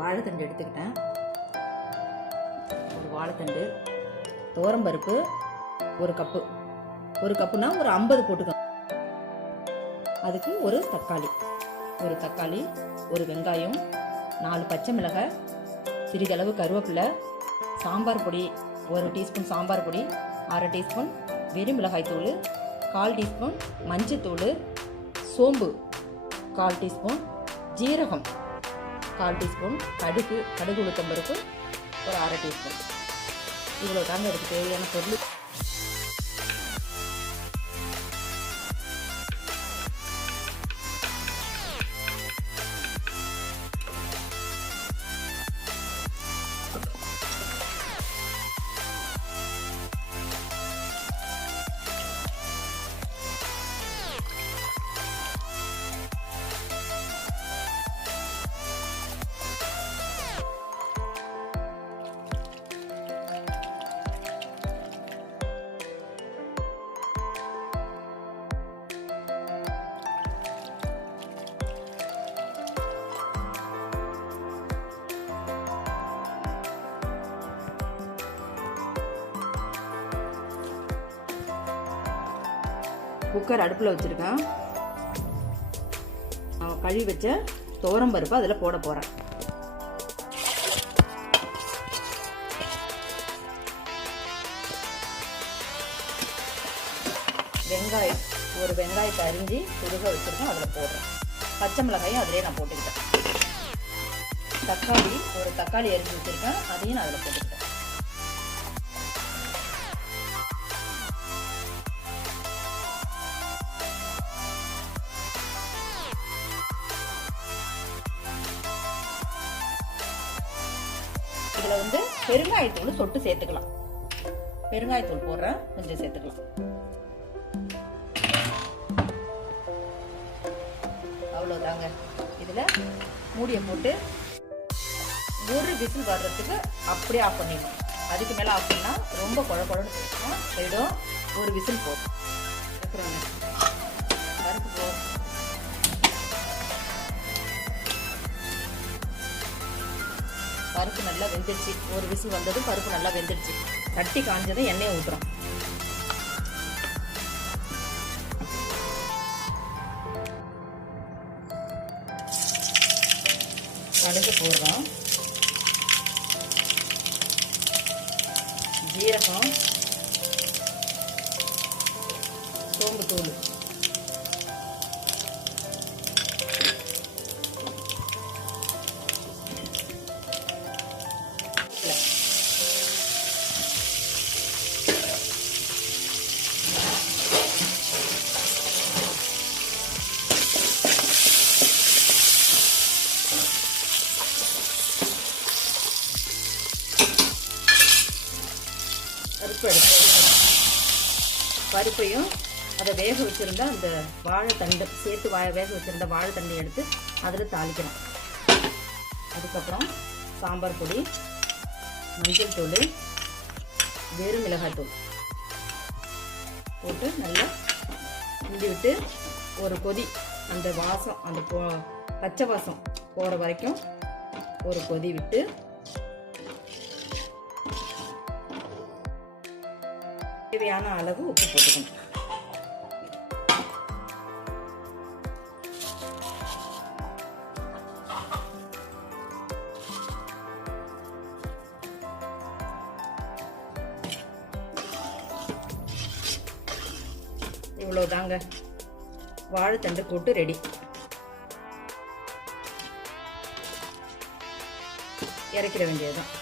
வாழைத்தண்டு எடுத்துக்கிட்டேன். ஒரு வாழைத்தண்டு, துவரம்பருப்பு ஒரு கப்பு, ஒரு கப்புனா ஒரு 50 போட்டுக்கோங்க. அதுக்கு ஒரு தக்காளி, ஒரு வெங்காயம், 4 பச்சை மிளகாய், சிறிதளவு கருவேப்பிலை, சாம்பார் பொடி 1 டீஸ்பூன் சாம்பார் பொடி, 1/2 டீஸ்பூன் வெறும் மிளகாய் தூள், 1/4 டீஸ்பூன் மஞ்சத்தூள், சோம்பு 1/4 டீஸ்பூன், ஜீரகம் 1/4 டீஸ்பூன், கடுகு உளுத்தம்பருப்பு ஒரு 1/2 டீஸ்பூன். இவ்வளோ தாங்க அதுக்கு தேவையான பொருள். குக்கர் அடுப்பில் வச்சுருக்கேன். கழுவி வச்ச துவரம்பருப்பு அதில் போட போகிறேன். வெங்காயம், ஒரு வெங்காயத்தை அரிஞ்சு துருக வச்சுருக்கேன், அதில் போடுறேன். பச்சை மிளகாயும் அதிலே நான் போட்டுக்கிட்டேன். ஒரு தக்காளி அரிஞ்சு வச்சுருக்கேன், அதையும் நான் அதில் போட்டுக்கிட்டேன். இதில் பெருங்காயத்தூள் சொட்டு சேர்த்துக்கலாம். பெருங்காயத்தூள் போடுறேன், கொஞ்சம் சேர்த்துக்கலாம். அவ்வளோதாங்க. இதில் மூடியை போட்டு ஒரு விசில் வர்றதுக்கு அப்படியே ஆஃப் பண்ணிடணும். அதுக்கு மேலே ஆஃப் பண்ணால் ரொம்ப குழன்னு போயிடும். ஒரு விசில் போடும். பருப்பு போடும். பருப்பு நல்லா வெந்துடுச்சு. ஒரு விசில் வந்ததும் பருப்பு நல்லா வெந்துடுச்சு. தட்டி காஞ்சதும் எண்ணெயை ஊற்றுறோம். கடுகு போடுறோம், ஜீரகம், சோம்பு தூள், பருப்பையும் அதை வேக வச்சுருந்தா அந்த வாழைத்தண்டு சேர்த்து வேக வச்சுருந்த வாழைத்தண்டை எடுத்து அதில் தாளிக்கிறோம். அதுக்கப்புறம் சாம்பார் பொடி, மஞ்சள் தூள், வெறும் மிளகாய் தூள் போட்டு நல்லா கிண்டி விட்டு ஒரு கொதி, அந்த வாசம் அந்த பச்சை வாசம் போகிற வரைக்கும் ஒரு கொதி விட்டு தேவையான அளவு உப்பு போட்டுக்கணும். இவ்வளவுதாங்க, வாழைத்தண்டு கூட்டு ரெடி. இறக்கிட வேண்டியதுதான்.